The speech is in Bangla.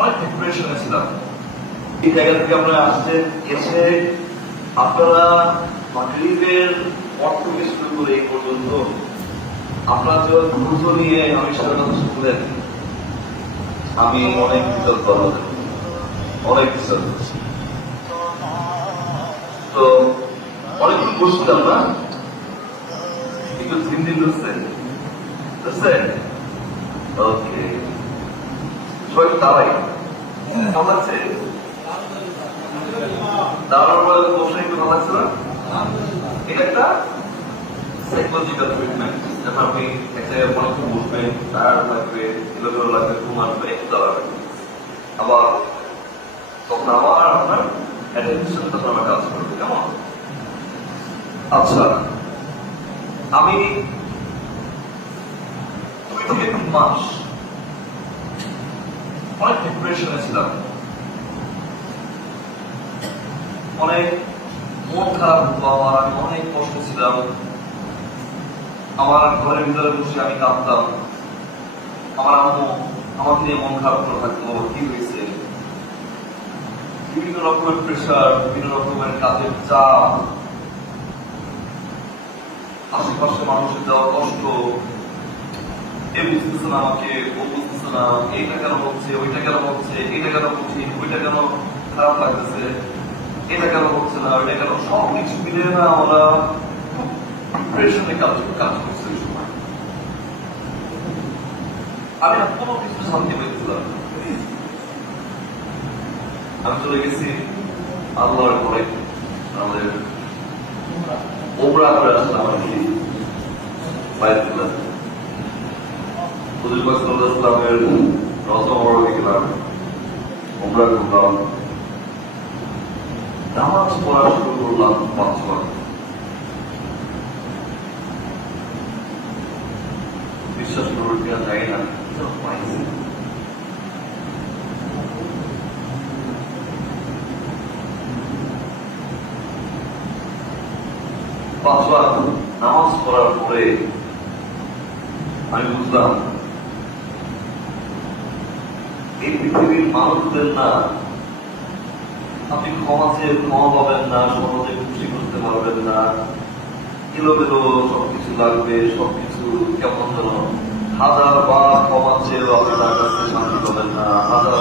অনেক ডিপ্রেশনে ছিলাম। এই জায়গা থেকে আমরা আসতে এসে আপনারা মাগরিবের পর থেকে শুরু করে এই পর্যন্ত আপনারা যে গুরুত্ব নিয়ে আমি সারা কথা শুনলেন, আমি অনেক কৃতজ্ঞ, অনেক কৃতজ্ঞ। তো অনেকক্ষণ বসছিলাম না, একটু দিন বুঝছেন বুঝছেন। ওকে, সবাই দাঁড়াই, ভালো লাগছে? দাঁড়ানোর পরে বসে একটু ভালো লাগছে না? এটা একটা সাইকোলজিক্যাল ট্রিটমেন্ট। যখন আপনি এক জায়গায় অনেকক্ষণ বসবেন, টায়ার্ড লাগবে, এলোমেলো লাগবে, ঘুম আসবে, একটু দাঁড়াবেন, আবার তখন আবার আপনার অ্যাটেনশন তখন আমার কাজ করবে। কেমন? আচ্ছা, আমি 2 থেকে 3 মাস অনেক ডিপ্রেশনে ছিলাম, অনেক মন খারাপ হতো আমার, আমি অনেক কষ্ট ছিলাম। আমার ঘরের ভিতরে বসে আমি কাঁদতাম, আমার আম্মু আমাকে নিয়ে মন খারাপ করে থাকতো, কি হয়েছে। বিভিন্ন রকমের প্রেশার, বিভিন্ন রকমের কাজের চাপ, আশেপাশে মানুষের দেওয়া কষ্ট, এ বুঝতেছে না আমাকে, ও বুঝতেছে না, এইটা কেন হচ্ছে, ওইটা কেন হচ্ছে, এটা কেন হচ্ছে, ওইটা কেন খারাপ লাগতেছে, এটা কেন হচ্ছে না, ওইটা কেন, সব কিছু মিলে না আমরা খুব ডিপ্রেশনে কাজ করছি ওই সময়। আমি আর কোনো কিছু শান্তি পেয়েছিলাম। আমি চলে গেছি আল্লাহর ঘরে, আমাদের ওমরা করে আসলাম আর কি, বাইতুল্লাহ। হুজুর পাক সাল্লাল্লাহু আলাইহি ওয়াসাল্লামের রওজা মোবারকে গেলাম, ওমরা করলাম, নামাজ পড়া শুরু করলাম 5 ওয়াক্ত। বিশ্বাস করবেন কিনা জানি না, পাইছি। নামাজ পড়ার পরে আমি বুঝলাম এই পৃথিবীর মানুষদের না আপনি ক্ষমা চেয়ে ক্ষমা পাবেন না, সমাজে খুশি করতে পারবেন না, এলোমেলো সবকিছু লাগবে, সবকিছু কেমন যেন, 1000 বার ক্ষমা চেয়েও আপনি তার কাছে শান্তি পাবেন না, হাজার